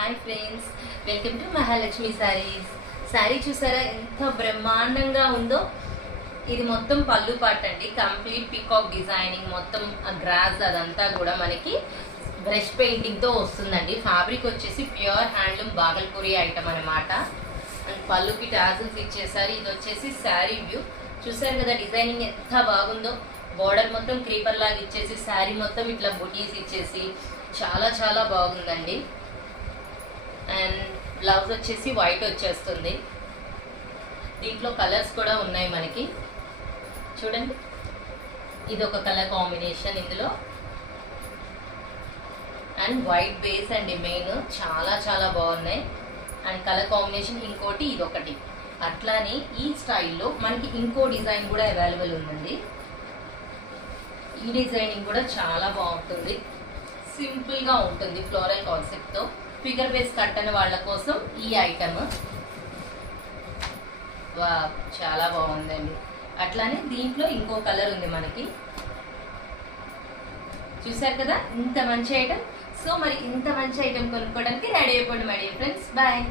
Hi friends, welcome to Mahalakshmi saris. Sari చూసారా ఎంత బ్రహ్మాండంగా ఉందో. ఇది మొత్తం పళ్ళు పాట అండి, కంప్లీట్ పీకాక్ డిజైనింగ్, మొత్తం గ్రాస్ అదంతా కూడా మనకి బ్రష్ పెయింటింగ్ తో వస్తుందండి. ఫ్యాబ్రిక్ వచ్చేసి ప్యూర్ హ్యాండ్లూమ్ బాగల్పూరి ఐటమ్ అనమాట. అండ్ పళ్ళుకి టాజల్స్ ఇచ్చేసారు. ఇది వచ్చేసి శారీ వ్యూ చూసారు కదా, డిజైనింగ్ ఎంత బాగుందో. బోర్డర్ మొత్తం క్రీపర్ లాగా ఇచ్చేసి శారీ మొత్తం ఇట్లా బుటీస్ ఇచ్చేసి చాలా చాలా బాగుందండి. అండ్ బ్లౌజ్ వచ్చేసి వైట్ వచ్చేస్తుంది. దీంట్లో కలర్స్ కూడా ఉన్నాయి మనకి, చూడండి. ఇది ఒక కలర్ కాంబినేషన్ ఇందులో. అండ్ వైట్ బేస్ అండి మెయిన్, చాలా చాలా బాగున్నాయి. అండ్ కలర్ కాంబినేషన్ ఇంకోటి, ఇది ఒకటి. అట్లానే ఈ స్టైల్లో మనకి ఇంకో డిజైన్ కూడా అవైలబుల్ ఉందండి. ఈ డిజైనింగ్ కూడా చాలా బాగుంటుంది, సింపుల్ గా ఉంటుంది, ఫ్లోరల్ కాన్సెప్ట్ తో. ఫిగర్ బేస్ కట్టని వాళ్ళ కోసం ఈ ఐటమ్ చాలా బాగుందండి. అట్లానే దీంట్లో ఇంకో కలర్ ఉంది మనకి, చూసారు కదా ఇంత మంచి ఐటమ్. సో మరి ఇంత మంచి ఐటమ్ కొనుక్కోవడానికి రెడీ అయిపోండి మై డియర్ ఫ్రెండ్స్. బాయ్.